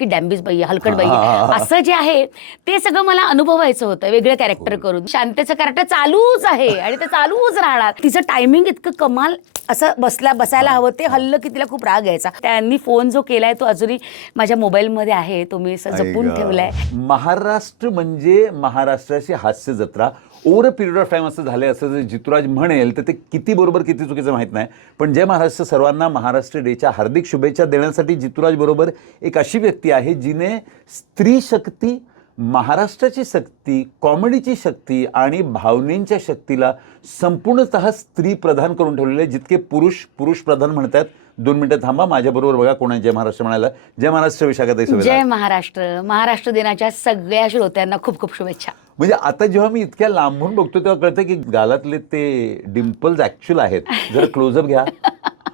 इतकी डॅम्बिस बाई आहे, हलकट बाई आहे, असं जे आहे ते सगळं मला अनुभवायचं होतं वेगळं कॅरेक्टर करून. शांतेचं कॅरेक्टर चालूच आहे आणि ते चालूच राहणार. तिचं टायमिंग इतकं कमाल, असं बसायला हवं ते हल्लं की तिला खूप राग यायचा. त्यांनी फोन जो केलाय तो अजूनही माझ्या मोबाईलमध्ये आहे, तो मी जपून ठेवलाय. महाराष्ट्र म्हणजे महाराष्ट्राची हास्य जत्रा. Over a period of time असं झालंय, असं जर जितूराज म्हणेल तर ते किती बरोबर किती चुकीचं माहीत नाही. पण जय महाराष्ट्र सर्वांना महाराष्ट्र डेच्या हार्दिक शुभेच्छा देण्यासाठी जितूराज बरोबर एक अशी व्यक्ती आहे जिने स्त्री शक्ती, महाराष्ट्राची शक्ती, कॉमेडीची शक्ती आणि भावनेंच्या शक्तीला संपूर्णतः स्त्री प्रधान करून ठेवलेले. जितके पुरुष प्रधान म्हणतात. 2 मिनिटं थांबा, माझ्याबरोबर बघा कोण आहे जय महाराष्ट्र म्हणायला. जय महाराष्ट्र विशाखाताई सुभेदार. जय महाराष्ट्र. महाराष्ट्र दिनाच्या सगळ्या श्रोत्यांना खूप खूप शुभेच्छा. म्हणजे आता जेव्हा मी इतक्या लांबून बघतो तेव्हा कळतं की गालातले ते डिम्पल्स ऍक्च्युअल आहेत. जरा क्लोजअप घ्या.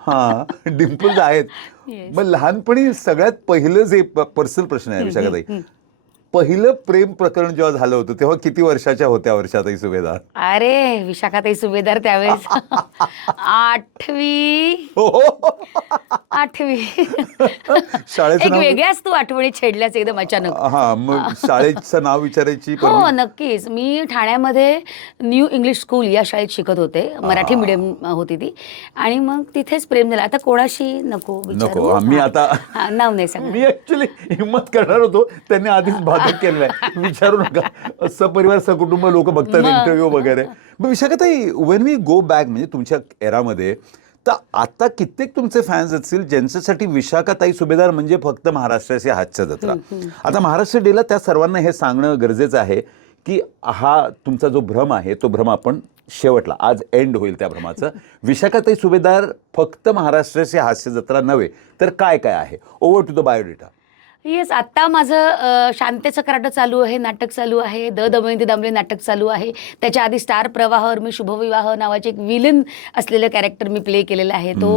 हा, डिम्पल्स आहेत. मग लहानपणी सगळ्यात पहिलं जे पर्सनल प्रश्न आहे विशाखाताई, पहिलं प्रेम प्रकरण जेव्हा झालं होतं तेव्हा किती वर्षाच्या होत्या वर्षाताई सुभेदार? अरे विशाखाताई सुभेदार त्यावेळेस 8वी. आठवी. शाळेचं एक नाव? वेगळ्याच तू आठवणी छेडल्याच एकदम अचानक. हा, मग शाळेचं नाव विचारायची? हो नक्कीच. मी ठाण्यामध्ये न्यू इंग्लिश स्कूल या शाळेत शिकत होते. मराठी मीडियम होती ती. आणि मग तिथेच प्रेम झालं. आता कोणाशी नको विचारू. मी आता नाव नाही सांगणार. मी ऍक्च्युली हिंमत करणार होतो, त्यांनी आधीच भादक केलेलाय, विचारू नका. सपरिवार सकुटुंब लोक बघतात इंटरव्ह्यू वगैरे. मग विशाखाताई, वेन वी गो बॅक म्हणजे तुमच्या एरामध्ये, तर आता कित्येक तुमचे फॅन्स असतील ज्यांच्यासाठी विशाखाताई सुभेदार म्हणजे फक्त महाराष्ट्राची हास्य जत्रा. आता महाराष्ट्र डेला त्या सर्वांना हे सांगणं गरजेचं आहे की हा तुमचा जो भ्रम आहे तो भ्रम आपण शेवटला, आज एंड होईल त्या भ्रमाचं. विशाखाताई सुभेदार फक्त महाराष्ट्राची हास्य जत्रा नव्हे तर काय काय आहे? Over to the biodata. Yes, आत्ता माझं शांतेचं कराटं चालू आहे, नाटक चालू आहे. दमयंती दामले नाटक चालू आहे. त्याच्या आधी स्टार प्रवाहावर मी शुभविवाह नावाचे एक विलन असलेलं कॅरेक्टर मी प्ले केलेला आहे. तो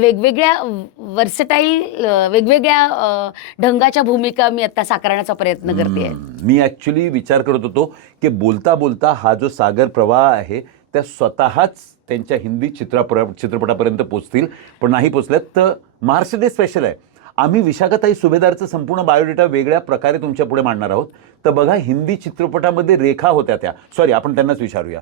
वेगवेगळ्या वर्सटाईल वेगवेगळ्या ढंगाच्या भूमिका मी आता साकारण्याचा प्रयत्न करते. मी ॲक्च्युली विचार करत होतो की बोलता बोलता हा जो सागर प्रवाह आहे त्या स्वतःच त्यांच्या हिंदी चित्रपटापर्यंत पोचतील. पण नाही पोचल्यात तर महाराष्ट्र डे स्पेशल आहे. आम्ही विशाखाताई सुभेदारचं संपूर्ण बायोडेटा वेगळ्या प्रकारे तुमच्या पुढे मांडणार आहोत. तर बघा, हिंदी चित्रपटामध्ये रेखा होत्या त्या. सॉरी, आपण त्यांनाच विचारूया.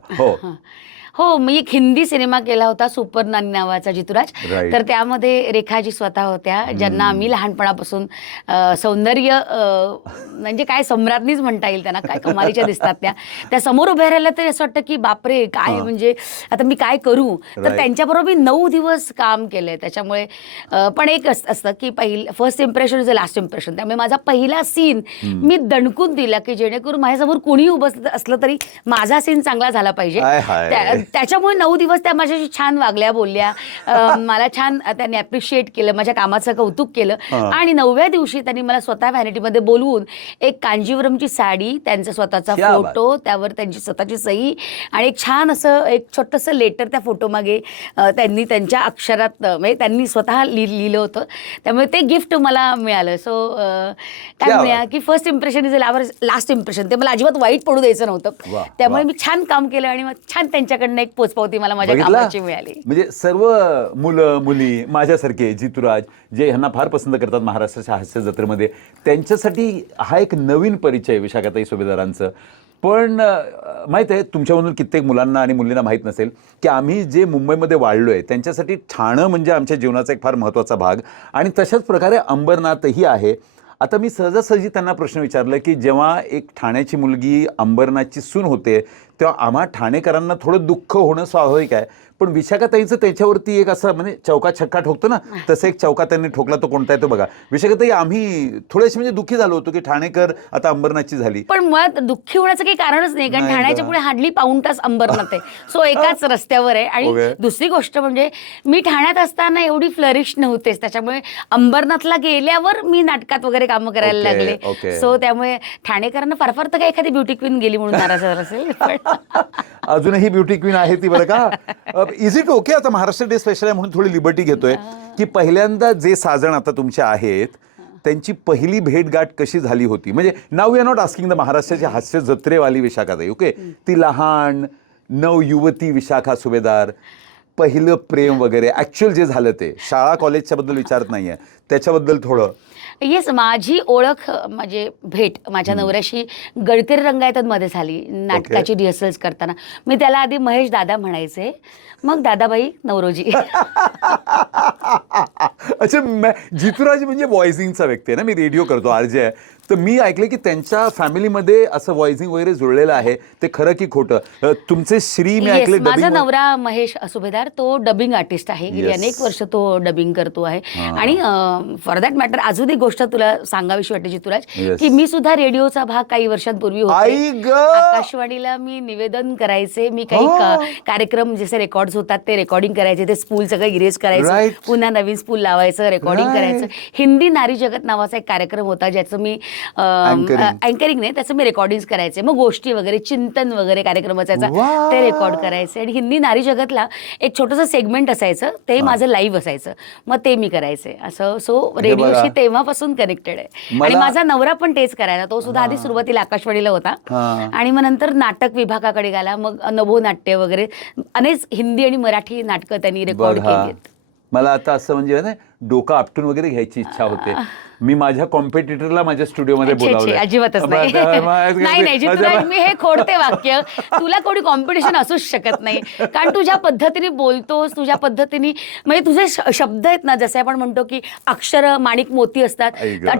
हो, मी एक हिंदी सिनेमा केला होता सुपर नानी नावाचा, जितूराज. तर त्यामध्ये रेखाजी स्वतः होत्या, ज्यांना आम्ही लहानपणापासून सौंदर्य म्हणजे काय सम्राज्ञीच म्हणता येईल त्यांना. काय कमालीच्या दिसतात त्या समोर उभ्या राहिल्या तरी असं वाटतं की बापरे काय, म्हणजे आता मी काय करू. तर त्यांच्याबरोबर मी 9 दिवस काम केलंय. त्याच्यामुळे पण एक असतं की first impression is a last impression. त्यामुळे माझा पहिला सीन मी दणकून दिला की जेणेकरून माझ्यासमोर कोणी उभं असलं तरी माझा सीन चांगला झाला पाहिजे. त्याच्यामुळे 9 दिवस त्या माझ्याशी छान वागल्या, बोलल्या. मला छान त्यांनी ॲप्रिशिएट केलं, माझ्या कामाचं कौतुक केलं. आणि 9व्या दिवशी त्यांनी मला स्वतः व्हॅनिटीमध्ये बोलवून एक कांजीवरमची साडी, त्यांचा स्वतःचा फोटो, त्यावर त्यांची स्वतःची सही आणि एक छान असं एक छोटंसं लेटर त्या फोटोमागे त्यांनी त्यांच्या अक्षरात म्हणजे त्यांनी स्वतः लिहिलं होतं. त्यामुळे ते गिफ्ट मला मिळालं. सो काय म्हणूया की first impression is a last impression. ते मला अजिबात वाईट पडू द्यायचं नव्हतं. त्यामुळे मी छान काम केलं आणि मग छान त्यांच्याकडनं एक पोचपावती मला माझ्या कामाची मिळाली. म्हणजे सर्व मुलं मुली माझ्यासारखे जितूराज जे ह्यांना फार पसंत करतात महाराष्ट्राच्या हास्य जत्रेमध्ये, त्यांच्यासाठी हा एक नवीन परिचय विशाखाताई सुभेदारांचं. पण माहीत आहे, तुमच्यामधून कित्येक मुलांना आणि मुलींना माहीत नसेल की आम्ही जे मुंबईमध्ये वाढलो आहे त्यांच्यासाठी ठाणं म्हणजे आमच्या जीवनाचा एक फार महत्त्वाचा भाग. आणि तशाच प्रकारे अंबरनाथही आहे. आता मी सहजासहजी त्यांना प्रश्न विचारला की जेव्हा एक ठाण्याची मुलगी अंबरनाथची सून होते तेव्हा आम्हा ठाणेकरांना थोडं दुःख होणं स्वाभाविक आहे. पण विशाखाताईचं त्याच्यावरती एक असं म्हणजे चौका छक्का ठोकतो ना, तसं एक चौका त्यांनी ठोकला. तो कोणता आहे तो बघा. विशाखाताई, आम्ही थोडेसे म्हणजे दुःखी झालो होतो की ठाणेकर आता अंबरनाथची झाली. पण मुळात दुःखी होण्याचं काही कारणच नाही, कारण ठाण्याच्या पुढे हार्डली पाऊण तास अंबरनाथ आहे. सो एकाच रस्त्यावर आहे. आणि दुसरी गोष्ट म्हणजे मी ठाण्यात असताना एवढी फ्लरिश नव्हतेच. त्याच्यामुळे अंबरनाथला गेल्यावर मी नाटकात वगैरे कामं करायला लागले. सो त्यामुळे ठाणेकरांना फार फार तर काही एखादी ब्युटी क्वीन गेली म्हणून नाराज असेल. अजूनही ब्युटी क्वीन आहे ती, बरं का. इज इट ओके, आता महाराष्ट्र डे स्पेशल आहे म्हणून थोडी लिबर्टी घेतोय की पहिल्यांदा जे साजण आता तुमचे आहेत त्यांची पहिली भेटगाठ कशी झाली होती? म्हणजे नाव we are not asking the महाराष्ट्राची हास्य जत्रेवाली विशाखाताई, ओके. ती लहान नवयुवती विशाखा सुभेदार, पहिलं प्रेम वगैरे ॲक्च्युअल जे झालं ते, शाळा कॉलेजच्या बद्दल विचारत नाहीये, त्याच्याबद्दल थोडं. येस, माझी ओळख म्हणजे भेट माझ्या नवऱ्याशी गडकरी रंगायतच मध्ये झाली नाटकाची रिहर्सल्स करताना. मी त्याला आधी महेश दादा म्हणायचे, मग दादाबाई नवरोजी. अच्छा, जितूराज म्हणजे व्हॉइसिंगचा व्यक्ती आहे ना, मी रेडिओ करतो, आरजे आहे, तर मी ऐकलं की त्यांच्या फॅमिलीमध्ये असं व्हॉइसिंग वगैरे जुळलेलं आहे. ते खरं की खोटं? तुमचे श्री मी ऐकले माझा नवरा महेश सुभेदार तो डबिंग आर्टिस्ट आहे. गेली अनेक वर्ष तो डबिंग करतो आहे. आणि फॉर दॅट मॅटर अजून एक गोष्ट तुला सांगावीशी वाटते जितूराज, की मी सुद्धा रेडिओचा भाग काही वर्षांपूर्वी होते. आकाशवाणीला मी निवेदन करायचे, मी काही कार्यक्रम जसे रेकॉर्ड होतात ते रेकॉर्डिंग करायचे, ते स्पूल सगळं इरेज करायचं, पुन्हा नवीन स्पूल लावायचं, रेकॉर्डिंग करायचं. हिंदी नारी जगत नावाचा एक कार्यक्रम होता ज्याचं मी अँकरिंग नाही, त्याचं मी रेकॉर्डिंग करायचे. मग गोष्टी वगैरे, चिंतन वगैरे कार्यक्रम असायचा, ते रेकॉर्ड करायचे. आणि हिंदी नारी जगतला एक छोटंसं सेगमेंट असायचं, ते माझं लाईव्ह असायचं, मग ते मी करायचे. असं सो रेडिओशी तेव्हापासून कनेक्टेड आहे. आणि माझा नवरा पण तेच करायचा. तो सुद्धा आधी सुरुवातीला आकाशवाणीला होता आणि मग नंतर नाटक विभागाकडे गेला. मग नभोनाट्य वगैरे अनेक हिंदी आणि मराठी नाटकं त्यांनी रेकॉर्ड केली. मला आता असं म्हणजे ना डोकं आपटून वगैरे घ्यायची इच्छा होते. मी माझ्या कॉम्पिटिटरला माझ्या स्टुडिओमध्ये बोलावलं. अजिबातच नाही जितूराज, मी हे खोडते वाक्य. तुला कोणी कॉम्पिटिशन असूच शकत नाही, कारण तू ज्या पद्धतीने बोलतोस, तुझ्या पद्धतीने म्हणजे तुझे शब्द आहेत ना, जसे आपण म्हणतो की अक्षर माणिक मोती असतात,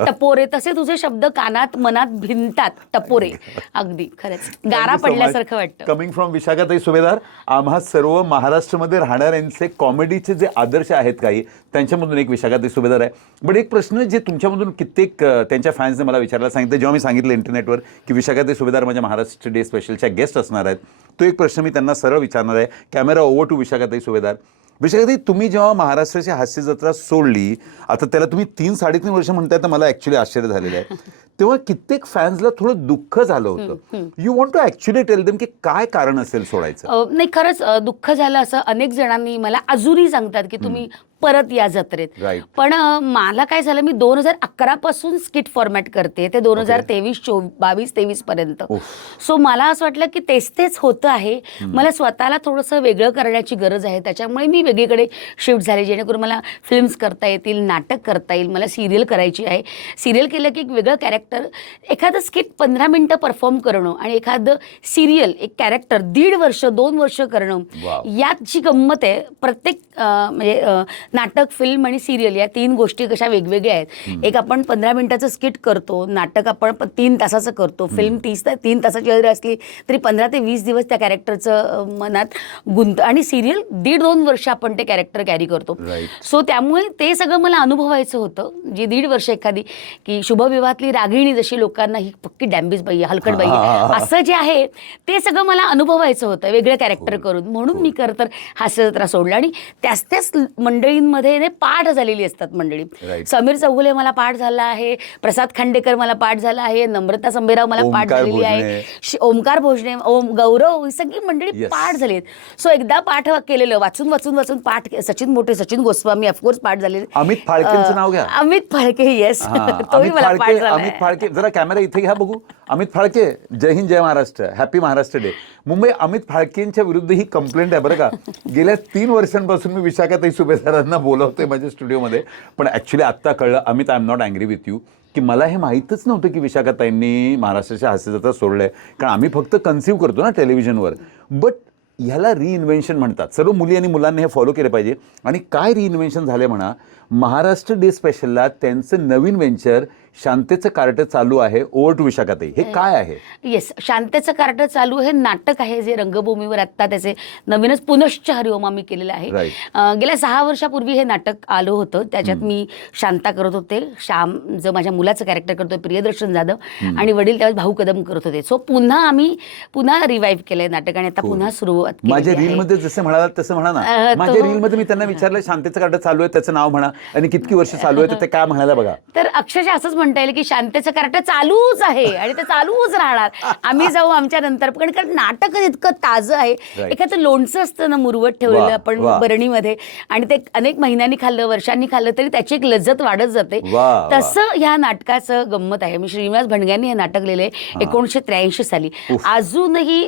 टपोरे, तसे तुझे शब्द कानात मनात भिनतात, टपोरे. अगदी खरंच गारा पडल्यासारखं वाटतं. कमिंग फ्रॉम विशाखाताई सुभेदार, आम्हा सर्व महाराष्ट्रामध्ये राहणाऱ्यांचे कॉमेडीचे जे आदर्श आहेत काही, त्यांच्यामधून एक विशाखाताई सुभेदार आहे. बट एक प्रश्न जे तुमच्यामधून कित्येक त्यांच्या फॅन्सने मला विचारायला सांगितलं जेव्हा मी सांगितलं इंटरनेटवर की विशाखाताई सुभेदार माझ्या महाराष्ट्र डे स्पेशलच्या गेस्ट असणार आहेत, तो एक प्रश्न मी त्यांना सरळ विचारणार आहे. कॅमेरा ओव्हर टू विशाखाताई सुभेदार. विशाखाताई, तुम्ही जेव्हा महाराष्ट्राची हास्य जत्रा सोडली, आता त्याला तुम्ही 3-3.5 वर्ष म्हणताय, तर मला ऍक्च्युली आश्चर्य झालेलं आहे. तेव्हा कित्येक फॅन्सला थोडं दुःख झालं होतं. You want to actually tell them की काय कारण असेल सोडायचं? नाही, खरंच दुःख झालं. असं अनेक जणांनी मला अजूनही सांगतात की तुम्ही परत या जत्रेत. पण मला काय झालं, मी 2011 पासून स्किट फॉर्मॅट करते, ते 2022-23 पर्यंत. सो मला असं वाटलं की तेच होतं आहे, मला स्वतःला थोडंसं वेगळं करण्याची गरज आहे. त्याच्यामुळे मी वेगळीकडे शिफ्ट झाले, जेणेकरून मला फिल्म्स करता येतील, नाटक करता येईल, मला सिरियल करायची आहे. सिरियल केलं की एक वेगळं कॅरेक्टर, एखादं स्किट 15 मिनिटं परफॉर्म करणं आणि एखादं सिरियल एक कॅरेक्टर 1.5 वर्ष 2 वर्ष करणं, यात जी गंमत आहे. प्रत्येक म्हणजे नाटक, फिल्म आणि सिरियल या 3 गोष्टी कशा वेगवेगळ्या आहेत. एक आपण 15 मिनिटाचं स्किट करतो, नाटक आपण 3 तासाचं करतो, फिल्म 3 तासाची जरी असली तरी 15 ते 20 दिवस त्या कॅरेक्टरचं मनात गुंत, आणि सिरियल 1.5-2 वर्ष आपण ते कॅरेक्टर कॅरी करतो. सो त्यामुळे ते सगळं मला अनुभवायचं होतं. जी 1.5 वर्ष एखादी की शुभविवाहातली रागिणी जशी लोकांना ही पक्की डॅम्बिस बाई, हलकट बाई असं जे आहे ते सगळं मला अनुभवायचं होतं वेगळं कॅरेक्टर करून. म्हणून मी तर हास्य जत्रा सोडलं. आणि त्याच मंडळींमध्ये पाठ झालेली असतात मंडळी. समीर चौगुले मला पाठ झाला आहे, प्रसाद खांडेकर मला पाठ झाला आहे, नम्रता संभेराव मला पाठ झालेली आहे, ओमकार भोजने, गौरव, ही सगळी मंडळी पाठ झाली आहेत. सो एकदा पाठ केलेलं, वाचून पाठ, सचिन गोस्वामी ऑफकोर्स पाठ झालेले. अमित फाळकेंचं नाव घ्या. अमित फाळके, येस, तोही मला पाठ झाला. अमित फाळके, जरा कॅमेरा इथे घ्या बघू. अमित फाळके, जय हिंद, जय महाराष्ट्र, हॅपी महाराष्ट्र डे. मुंबई, अमित फाळकेंच्या विरुद्ध ही कंप्लेंट आहे बरं का. गेल्या 3 वर्षांपासून मी विशाखाताई सुभेदारांना बोलवतोय माझ्या स्टुडिओमध्ये. पण ऍक्च्युली आत्ता कळलं, Amit, I am not angry with you, की मला हे माहीतच नव्हतं की विशाखाताईंनी महाराष्ट्राच्या हास्य जत्रा सोडलंय. कारण आम्ही फक्त कन्सिव्ह करतो ना टेलिव्हिजनवर. बट ह्याला रिइन्व्हेन्शन म्हणतात. सर्व मुली आणि मुलांनी हे फॉलो केलं पाहिजे. आणि काय रिइन्व्हेन्शन झाले म्हणा, महाराष्ट्र डे स्पेशलला त्यांचं नवीन व्हेंचर शांतेचं कार्ट चालू आहे. ओव्हर टू विशाखाताई, हे काय आहे? येस, शांतेचं कार्ट चालू हे नाटक आहे जे रंगभूमीवर आत्ता त्याचे नवीनच पुनश्च हरिओम आम्ही केलेलं आहे. गेल्या 6 वर्षापूर्वी हे नाटक आलं होतं. त्याच्यात मी शांता करत होते, श्याम जो माझ्या मुलाचं कॅरेक्टर करतोय प्रियदर्शन जाधव, आणि वडील त्यावेळेस भाऊ कदम करत होते. सो आम्ही पुन्हा रिवाईव्ह केलंय नाटक आणि आता पुन्हा सुरुवात केली. माझ्या रीलमध्ये जसं म्हणाला तसं म्हणा ना. माझ्या रीलमध्ये मी त्यांना विचारलं शांतेचं कार्ट चालू आहे, त्याचं नाव म्हणा आणि किती वर्ष चालू आहे, तर ते काय म्हणायला बघा. तर अक्षरशः असंच म्हणता येईल की शांतेचं कार्ट चालूच आहे आणि ते चालूच राहणार. आम्ही जाऊ आमच्या नंतर, कारण नाटक इतकं ताजं आहे. एखादं लोणचं असतं ना मुरवत ठेवलेलं आपण बरणीमध्ये, आणि ते अनेक महिन्यांनी खाल्लं, वर्षांनी खाल्लं तरी त्याची एक लज्जत वाढत जाते. तसं ह्या नाटकाचं गंमत आहे. मी श्रीनिवास भणग्यांनी हे नाटक लिहिले 1983 साली. अजूनही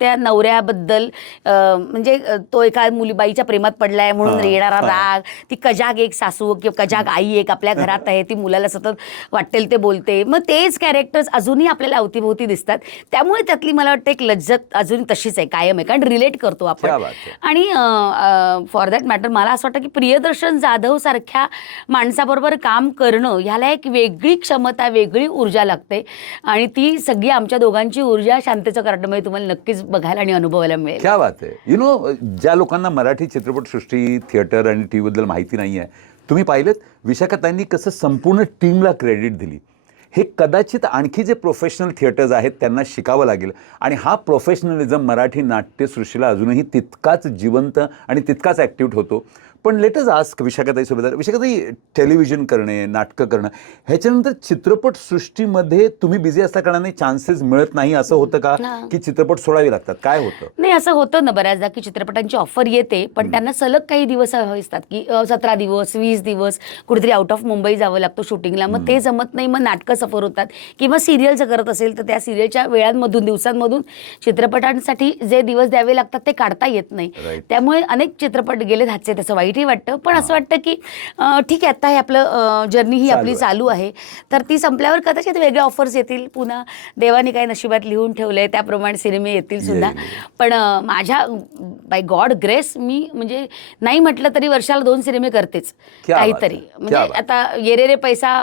त्या नवऱ्याबद्दल म्हणजे तो एका बाईच्या प्रेमात पडलाय म्हणून येणारा राग, ती कजा कजाग एक सासू किंवा कजाग आई एक आपल्या घरात आहे, ती मुलाला सतत वाटेल ते बोलते, मग तेच कॅरेक्टर्स अजूनही आपल्याला अवतीभोवती दिसतात. त्यामुळे त्यातली मला वाटतं एक लज्जत अजून तशीच आहे, कायम आहे, कारण रिलेट करतो आपण. क्या बात आहे. आणि फॉर दॅट मॅटर मला असं वाटतं की प्रियदर्शन जाधव सारख्या माणसाबरोबर काम करणं ह्याला एक वेगळी क्षमता, वेगळी ऊर्जा लागते, आणि ती सगळी आमच्या दोघांची ऊर्जा शांतेचं कार्टमध्ये तुम्हाला नक्कीच बघायला आणि अनुभवायला मिळेल. क्या बात आहे. यु नो, ज्या लोकांना मराठी चित्रपटसृष्टी, थिएटर आणि टी व्हीबद्दल माहिती नाही आहे, तुम्ही पाहिलेत विशाखाताईंनी कसं संपूर्ण टीमला क्रेडिट दिली. हे कदाचित आणखी जे प्रोफेशनल थिएटर्स आहेत त्यांना शिकावं लागेल, आणि हा प्रोफेशनलिझम मराठी नाट्यसृष्टीला अजूनही तितकाच जिवंत आणि तितकाच ॲक्टिव्ह होतो. पण लेटच आस्क विशाखाताई सुभेदार, विशाखाताई, टेलिव्हिजन करणे, नाटकं करणं, ह्याच्यानंतर चित्रपटसृष्टीमध्ये तुम्ही बिझी असल्या कारणाने चान्सेस मिळत नाही असं होतं का, की चित्रपट सोडावे लागतात, काय होतं? नाही, असं होतं ना बऱ्याचदा की चित्रपटांची ऑफर येते, पण त्यांना सलग काही दिवस हवे असतात की 17 दिवस 20 दिवस कुठेतरी आउट ऑफ मुंबई जावं लागतं शूटिंगला, मग ते जमत नाही, मग नाटकं सफर होतात, किंवा सिरियल जर करत असेल तर त्या सिरियलच्या वेळांमधून, दिवसांमधून चित्रपटांसाठी जे दिवस द्यावे लागतात ते काढता येत नाही. त्यामुळे अनेक चित्रपट गेले हातचे, त्याचं वाईटही वाटतं, पण असं वाटतं की ठीक आहे, आता हे आपलं जर्नी ही आपली चालू आहे, तर ती संपल्यावर कदाचित वेगळ्या ऑफर्स येतील, पुन्हा देवाने काही नशिबात लिहून ठेवलंय त्याप्रमाणे सिनेमे येतील सुद्धा. पण माझ्या बाय गॉड ग्रेस मी म्हणजे नाही म्हटलं तरी वर्षाला 2 सिनेमे करतेच काहीतरी. म्हणजे आता ये रे पैसा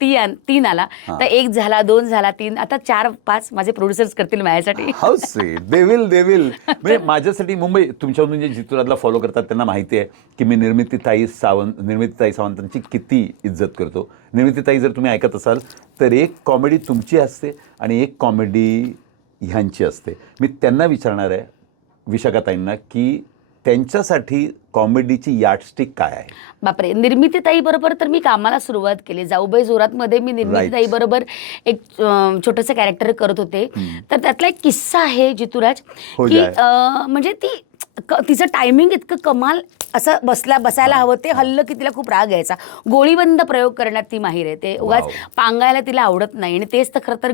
3 आला, तर 1 झाला, 2 झाला, 3, आता 4-5 माझे प्रोड्युसर्स करतील माझ्यासाठी. How sweet. They will. म्हणजे माझ्यासाठी मुंबई, तुमच्यामधून जे जितुराजला फॉलो करतात त्यांना माहिती आहे की मी निर्मितीताई सावंतांची किती इज्जत करतो. निर्मितीताई जर तुम्ही ऐकत असाल तर एक कॉमेडी तुमची असते आणि एक कॉमेडी ह्यांची असते. मी त्यांना विचारणार आहे विशाखाताईंना की त्यांच्यासाठी कॉमेडीची यार्डस्टिक काय आहे? बापरे, निर्मितीताई बरोबर तर मी कामाला सुरुवात केली. जाऊबाई जोरातमध्ये मी निर्मितीताई बरोबर एक छोटंसं कॅरेक्टर करत होते. तर त्यातला एक किस्सा आहे जितुराज, की म्हणजे तिचं टायमिंग इतकं कमाल असं बसायला हवं, ते हल्लं की तिला खूप राग यायचा. गोळीबंद प्रयोग करण्यात ती माहीर आहे, ते उगाच पांगायला तिला आवडत नाही, आणि तेच तर खरं तर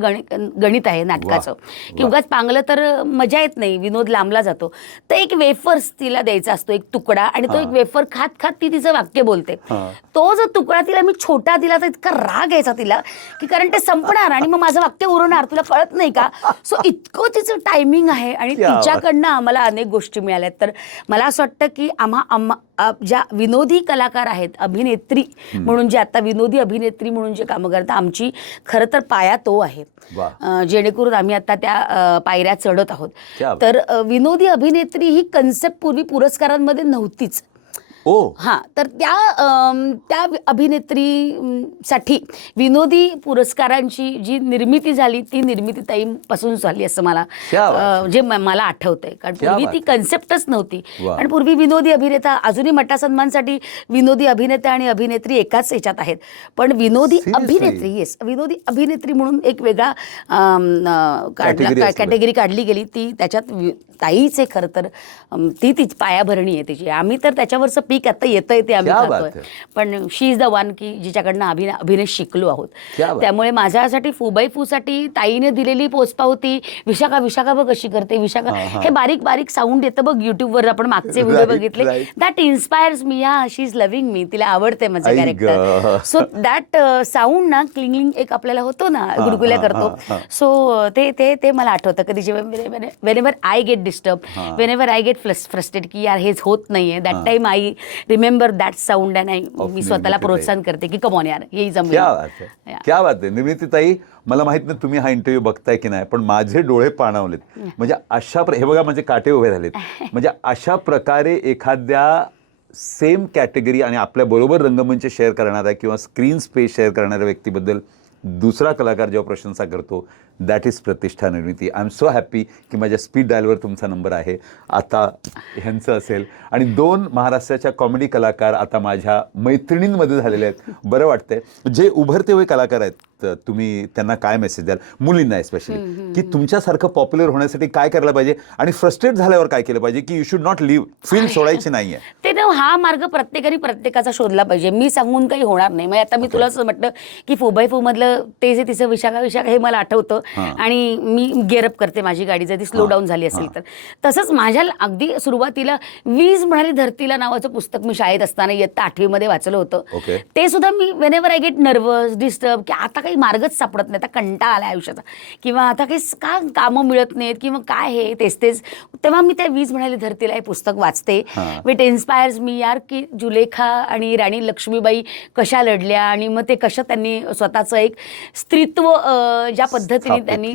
गणित आहे नाटकाचं, की उगाच पांगलं तर मजा येत नाही, विनोद लांबला जातो. तर एक वेफर्स तिला द्यायचा असतो, एक तुकडा, आणि तो एक वेफर खात खात ती तिचं वाक्य बोलते. तो जो तुकडा तिला मी छोटा दिला तर इतका राग यायचा तिला, की कारण ते संपणार आणि मग माझं वाक्य उरणार, तुला कळत नाही का? सो इतकं तिचं टायमिंग आहे, आणि तिच्याकडनं आम्हाला अनेक गोष्टी मिळाल्यात. तर मला असं वाटतं की ज्या विनोदी कलाकार आहेत, अभिनेत्री म्हणून जे आता विनोदी अभिनेत्री म्हणून जे कामं करतात, आमची खरं तर पाया तो आहे, जेणेकरून आम्ही आता त्या पायऱ्या चढत आहोत. तर विनोदी अभिनेत्री ही कन्सेप्ट पूर्वी पुरस्कारांमध्ये नव्हतीच. हां, तर त्या अभिनेत्रीसाठी विनोदी पुरस्कारांची जी निर्मिती झाली ती निर्मितीताईंपासून झाली असं मला जे मला आठवतंय. कारण पूर्वी ती कन्सेप्टच नव्हती. आणि पूर्वी विनोदी अभिनेता, अजूनही मटा सन्मानसाठी विनोदी अभिनेता आणि अभिनेत्री एकाच याच्यात आहेत, पण विनोदी अभिनेत्री, येस, विनोदी अभिनेत्री म्हणून एक वेगळा कॅटेगरी काढली गेली. ती त्याच्यात ताईच आहे खरं तर, तीच पायाभरणी आहे तिची. आम्ही तर त्याच्यावरचं पीक आता येतंय ते आम्ही खातोय, पण शी इज द वन की जिच्याकडनं अभिनय शिकलो आहोत. त्यामुळे माझ्यासाठी फूसाठी ताईने दिलेली पोचपावती, विशाखा बघ कशी करते, विशाखा, हे बारीक बारीक साऊंड येतं बघ युट्यूबवर, आपण मागचे व्हिडिओ बघितले, that inspires me. She is loving me, तिला आवडते माझं कॅरेक्टर. सो दॅट साऊंड ना, क्लिंगलिंग एक आपल्याला होतो ना, गुडगुल्या करतो. सो ते मला आठवतं कधी जेव्हा whenever I get disturb, whenever I get frustrate की यार हेच होत नाहीये, that time I remember that sound and मी स्वतःला प्रोत्साहन करते की कमॉन यार, हे जमलं. क्या बात आहे. निर्मितीताई, मला माहित नाही तुम्ही हा इंटरव्ह्यू बघताय की नाही, पण माझे डोळे पाणावलेत. म्हणजे हे बघा माझे काटे उभे झालेत. म्हणजे अशा प्रकारे एखाद्या सेम कॅटेगरी आणि आपल्या बरोबर रंगमंच शेअर करणाऱ्या किंवा स्क्रीन स्पेस शेअर करणाऱ्या व्यक्तीबद्दल दुसरा कलाकार जेव्हा प्रशंसा करतो, दॅट इज प्रतिष्ठा निर्मिती. आय एम सो हॅपी की माझ्या स्पीड डायलवर तुमचा नंबर आहे, आता ह्यांचं असेल. आणि 2 महाराष्ट्राच्या कॉमेडी कलाकार आता माझ्या मैत्रिणींमध्ये झालेले आहेत. बरं वाटतंय. जे उभरते हुए कलाकार आहेत, तुम्ही त्यांना काय मेसेज द्याल, मुलींना स्पेशली, की तुमच्यासारखं पॉप्युलर होण्यासाठी काय करायला पाहिजे, आणि फ्रस्ट्रेट झाल्यावर काय केलं पाहिजे, की you should not leave, field सोडायची नाही आहे? ते ना, हा मार्ग प्रत्येकाने प्रत्येकाचा शोधला पाहिजे. मी सांगून काही होणार नाही. मग आता मी तुला असं म्हटलं की फू मधलं ते जे तिचं विशाखा हे मला आठवतं, आणि मी गेअरअप करते माझी गाडी जर ती स्लो डाऊन झाली असेल तर. तसंच माझ्या अगदी सुरुवातीला वीज म्हणाली धरतीला नावाचं पुस्तक मी शाळेत असताना इयत्ता 8वी वाचलं होतं. ते सुद्धा मी whenever I get nervous disturb की आता काही मार्गच सापडत नाही, आता कंटाळा आला आयुष्याचा किंवा आता काही का कामं मिळत नाहीत किंवा काय हे तेच तेव्हा मी त्या वीज म्हणाली धरतीला हे पुस्तक वाचते. विट इन्स्पायर्स मी यार की जुलेखा आणि राणी लक्ष्मीबाई कशा लढल्या आणि मग ते कशा त्यांनी स्वतःचं एक स्त्रीत्व ज्या पद्धतीने त्यांनी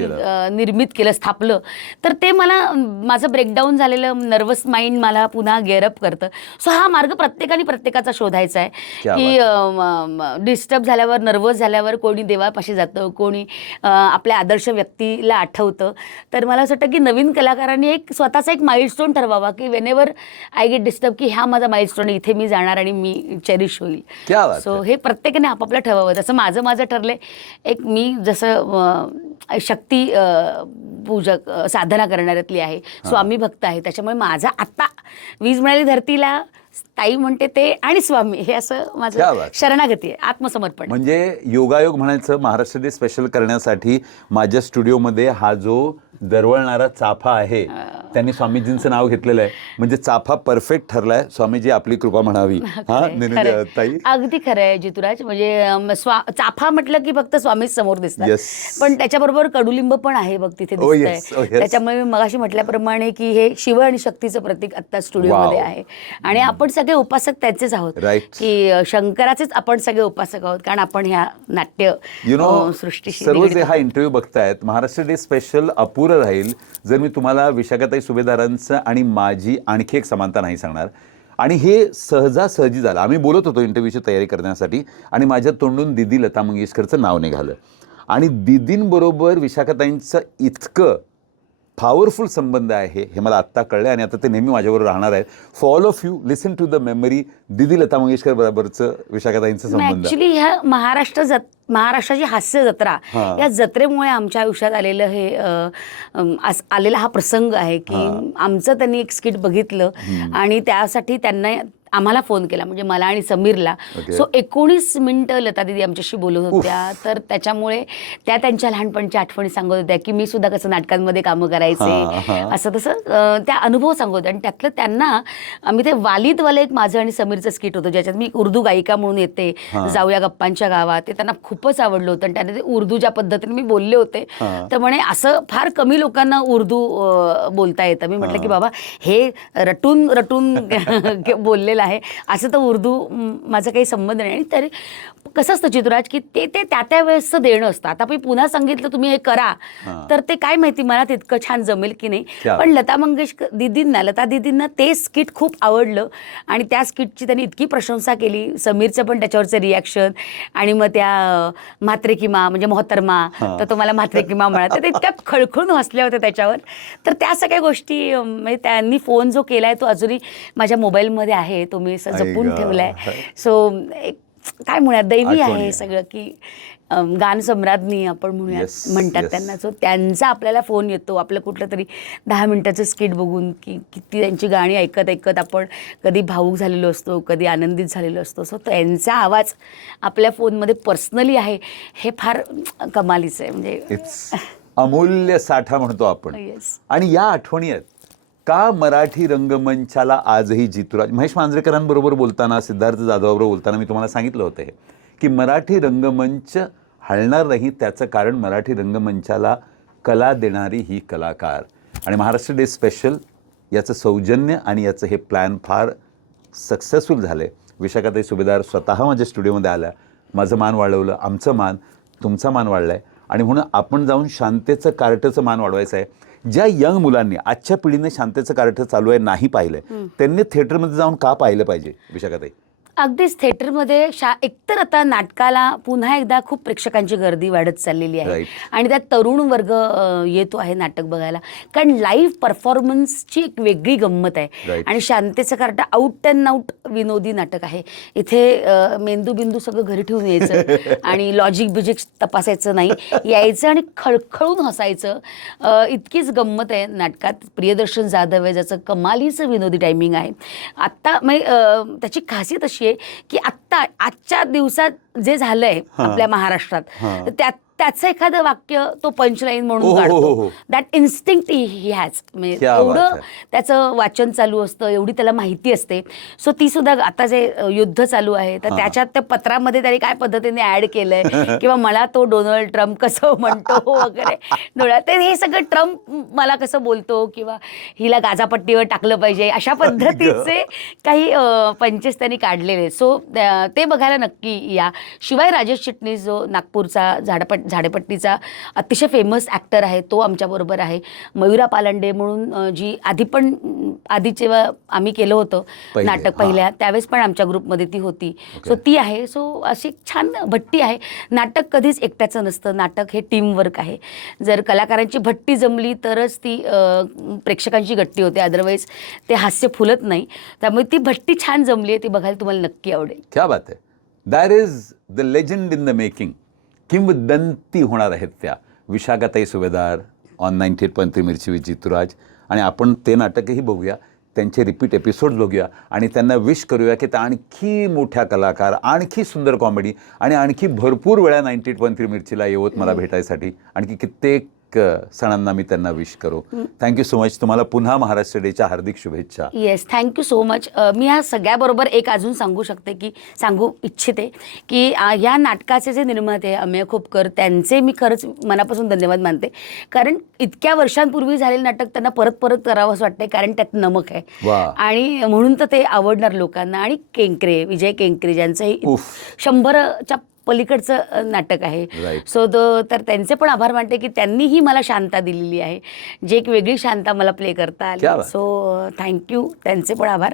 निर्मित केलं, स्थापलं, तर ते मला माझं ब्रेकडाऊन झालेलं नर्वस माइंड मला पुन्हा गेअरअप करतं. सो हा मार्ग प्रत्येकाने प्रत्येकाचा शोधायचा आहे की डिस्टर्ब झाल्यावर नर्वस झाल्यावर कोणी देवापाशी जातं, कोणी आपल्या आदर्श व्यक्तीला आठवतं. तर मला असं वाटतं की नवीन कलाकारांनी एक स्वतःचा एक माइलस्टोन ठरवावा की वेनेवर आय गेट डिस्टर्ब की हा माझा माइलस्टोन आहे, इथे मी जाणार आणि मी चेरिश होईल. सो हे प्रत्येकाने आपापलं ठरवावं. जसं माझं ठरलंय एक मी जसं शक्ती पूजक साधना करणाऱ्यातली आहे, स्वामी भक्त आहे, त्याच्यामुळे माझा आत्ता वीज मिळाली धरतीला ताई म्हणते ते आणि स्वामी हे असं माझं शरणागती आहे, आत्मसमर्पण. म्हणजे योगायोग म्हणायचं महाराष्ट्र डे स्पेशल करण्यासाठी माझ्या स्टुडिओमध्ये हा जो दरवळणारा चाफा आहे त्यांनी स्वामीजींचं नाव घेतलेलं आहे. म्हणजे चाफा परफेक्ट ठरलाय. स्वामीजी आपली कृपा म्हणावी. ताई अगदी खरं आहे जितुराज. म्हणजे चाफा म्हटलं की फक्त स्वामीच समोर दिसतात, पण त्याच्याबरोबर कडुलिंब पण आहे बघ तिथे दिसतंय. त्याच्यामुळे मी मगाशी म्हटल्याप्रमाणे की हे शिव आणि शक्तीचं प्रतीक आता स्टुडिओमध्ये आहे आणि आपण सगळे उपासक त्यांचेच आहोत की शंकराचेच आपण सगळे उपासक आहोत, कारण आपण ह्या नाट्य सृष्टीशी सर्व जे हा इंटरव्ह्यू बघतायत महाराष्ट्र डे स्पेशल अपुरं राहील जर मी तुम्हाला विशाखाताई सुभेदारांचं आणि माझी आणखी एक समानता नाही सांगणार. आणि हे सहजासहजी झालं. आम्ही बोलत होतो इंटरव्ह्यूची तयारी करण्यासाठी आणि माझ्या तोंडून दीदी लता मंगेशकरचं नाव निघालं आणि दीदींबरोबर विशाखाताईंचं इतकं पॉवरफुल संबंध आहे हे मला आत्ता कळलं आणि आता ते नेहमी माझ्याबरोबर राहणार आहेत. For all of you listen to the memory Didi Lata Mangeshkar बरोबरचं विशाखाताईंचं संबंध. ऍक्च्युली ह्या महाराष्ट्राची हास्य जत्रा या जत्रेमुळे आमच्या आयुष्यात आलेलं हे आलेला हा प्रसंग आहे की आमचं त्यांनी एक स्किट बघितलं आणि त्यासाठी त्यांना आम्हाला फोन केला, म्हणजे मला आणि समीरला. सो 19 मिनिटं लता दीदी आमच्याशी बोलत होत्या. तर त्याच्यामुळे त्या त्यांच्या लहानपणच्या आठवणी सांगत होत्या की मी सुद्धा कसं नाटकांमध्ये कामं करायचे असं तसं त्या अनुभव सांगत होत्या. आणि त्यातलं त्यांना आम्ही ते वालीदवालं एक माझं आणि समीरचं स्किट होतं ज्याच्यात मी उर्दू गायिका म्हणून येते, जाऊया गप्पांच्या गावात. ते त्यांना खूपच आवडलं होतं आणि त्यांना ते उर्दू ज्या पद्धतीने मी बोलले होते तर म्हणे असं फार कमी लोकांना उर्दू बोलता येतं. मी म्हटलं की बाबा हे रटून बोललेलं आहे, असं तर उर्दू माझा काही संबंध नाही. आणि तरी कसं असतं चितुराज की ते त्या वेळेसचं देणं असतं. आता मी पुन्हा सांगितलं तुम्ही हे करा तर ते काय माहिती मला तितकं छान जमेल की नाही. पण लता दीदींना ते स्किट खूप आवडलं आणि त्या स्किटची त्यांनी इतकी प्रशंसा केली. समीरचं पण त्याच्यावरचं रिॲक्शन आणि मग त्या म्हात्रे की मा म्हणजे मोहतरमा तर तुम्हाला म्हात्रे की मा म्हणा, तर ते इतक्या खळखळून हसल्या होत्या त्याच्यावर. तर त्या सगळ्या गोष्टी म्हणजे त्यांनी फोन जो केला आहे तो अजूनही माझ्या मोबाईलमध्ये आहे, तो मी जपून ठेवलाय. सो एक काय म्हणूयात दैवी आहे सगळं की गान सम्राज्ञी आपण म्हणतात त्यांना. सो त्यांचा आपल्याला फोन येतो आपलं कुठलं तरी 10 मिनिटाचं स्किट बघून की किती त्यांची गाणी ऐकत आपण कधी भावूक झालेलो असतो, कधी आनंदित झालेलो असतो. सो त्यांचा आवाज आपल्या फोनमध्ये पर्सनली आहे हे फार कमालीचं आहे. म्हणजे अमूल्य साठा म्हणतो आपण. आणि या आठवणी आहेत का मराठी रंगमंचाला आजही जितुराज महेश मांजरेकरांबरोबर बोलताना, सिद्धार्थ जाधवाबरोबर बोलताना मी तुम्हाला सांगितलं होतं की मराठी रंगमंच हलणार नाही त्याचं कारण मराठी रंगमंचाला कला देणारी ही कलाकार. आणि महाराष्ट्र डे स्पेशल याचं सौजन्य आणि याचं हे प्लॅन फार सक्सेसफुल झालं आहे. विशाखाताई सुभेदार स्वतः माझ्या स्टुडिओमध्ये आल्या, माझं मान वाढवलं, आमचं मान तुमचा मान वाढला आहे आणि म्हणून आपण जाऊन शांतेचं कार्टचं मान वाढवायचं आहे. ज्या यंग मुलांनी आजच्या पिढीने शांतेचं कार्ट चालू आहे नाही पाहिलं त्यांनी थिएटरमध्ये जाऊन का पाहिलं पाहिजे विशाखाताई? अगदीच थिएटरमध्ये एकतर आता नाटकाला पुन्हा एकदा खूप प्रेक्षकांची गर्दी वाढत चाललेली आहे आणि त्यात तरुण वर्ग येतो आहे नाटक बघायला, कारण लाईव्ह परफॉर्मन्सची एक वेगळी गंमत आहे. आणि शांतेचं कार्ट आउट अँड आउट विनोदी नाटक आहे. इथे मेंदू बिंदू सगळं घरी ठेवून यायचं आणि लॉजिक बिजिक तपासायचं नाही, यायचं आणि खळखळून हसायचं. इतकीच गंमत आहे नाटकात. प्रियदर्शन जाधव आहे ज्याचं कमालीचं विनोदी टायमिंग आहे. आत्ता त्याची खासियत अशी की आजच्या दिवसात जे झालंय आपल्या महाराष्ट्रात त्या त्याचं एखादं वाक्य तो पंचलाईन हो, म्हणून हो, हो, काढतो. हो. दॅट इन्स्टिंक्ट ही हॅज, म्हणजे क्या बात एवढं है. त्याचं वाचन चालू असतं, एवढी त्याला माहिती असते. सो ती सुद्धा आता जे युद्ध चालू आहे तर हां. त्याच्यात त्या पत्रामध्ये त्यांनी काय पद्धतीने ऍड केलंय किंवा मला तो डोनाल्ड ट्रम्प कसं म्हणतो वगैरे डोळ्यात, तर हे सगळं ट्रम्प मला कसं बोलतो किंवा हिला गाजापट्टीवर टाकलं पाहिजे अशा पद्धतीचे काही पंचेस त्यांनी काढलेले. सो ते बघायला नक्की या. शिवाय राजेश चिटणीस जो नागपूरचा झाडेपट्टीचा अतिशय फेमस ॲक्टर आहे तो आमच्याबरोबर आहे. मयुरा पालंडे म्हणून जी आधी जेव्हा आम्ही केलं होतं पहिले, नाटक पहिल्या त्यावेळेस पण आमच्या ग्रुपमध्ये ती होती. सो ती आहे. सो अशी छान भट्टी आहे. नाटक कधीच एकट्याचं नसतं, नाटक हे टीमवर्क आहे. जर कलाकारांची भट्टी जमली तरच ती प्रेक्षकांची गट्टी होते, अदरवाईज ते हास्य फुलत नाही. त्यामुळे ती भट्टी छान जमली आहे, ती बघायला तुम्हाला नक्की आवडेल. क्या बात आहे. That is the legend in the making. किंवदंती होणार आहेत त्या विशाखाताई सुभेदार ऑन 98.3 मिरची विथ जितूराज. आणि आपण ते नाटकही बघूया, त्यांचे रिपीट एपिसोड बघूया आणि त्यांना विश करूया की त्या आणखी मोठ्या कलाकार, आणखी सुंदर कॉमेडी आणि आणखी भरपूर वेळा 98.3 मिरचीला येवत मला भेटायसाठी आणखी कित्येक सणांना मी त्यांना विश करू. Thank you so much. तुम्हाला पुन्हा महाराष्ट्र डेच्या हार्दिक शुभेच्छा. Yes, thank you so much. मी ह्या सगळ्याबरोबर एक अजून सांगू इच्छिते की या नाटकाचे जे निर्माते अमेय खोपकर त्यांचे मी खरंच मनापासून धन्यवाद मानते. कारण इतक्या वर्षांपूर्वी झालेलं नाटक त्यांना परत परत करावंच वाटतंय, कारण त्यात नमक आहे वा. आणि म्हणून तर ते आवडणार लोकांना. आणि विजय केंकरे ज्यांचंही उफ. 100च्या पलीकडचं नाटक आहे. Right. सो तर त्यांचे पण आभार मानते की त्यांनीही मला शांता दिलेली आहे, जे एक वेगळी शांता मला प्ले करता क्या आली. बात. सो थँक्यू, त्यांचे पण आभार.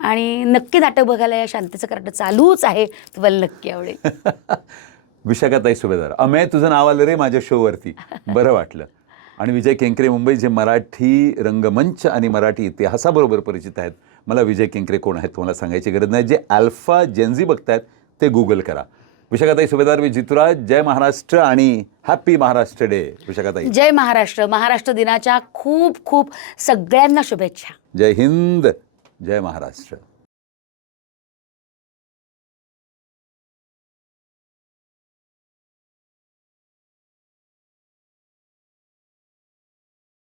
आणि नक्की नाटक बघायला या. शांतीचं कराटं चालूच आहे, तुम्हाला नक्की आवडेल. विशाखाताई सुभेदार, अमेय तुझं नाव आलं रे माझ्या शोवरती, बरं वाटलं. आणि विजय केंकरे मुंबई, जे मराठी रंगमंच आणि मराठी इतिहासाबरोबर परिचित आहेत. मला विजय केंकरे कोण आहेत तुम्हाला सांगायची गरज नाही. जे अल्फा जेनझी बघतायत ते गुगल करा. विशाखाताई सुभेदार विथ जितूराज, जय महाराष्ट्र आणि हॅपी महाराष्ट्र डे. विशाखाताई, जय महाराष्ट्र. महाराष्ट्र दिनाच्या खूप खूप सगळ्यांना शुभेच्छा. जय हिंद, जय महाराष्ट्र.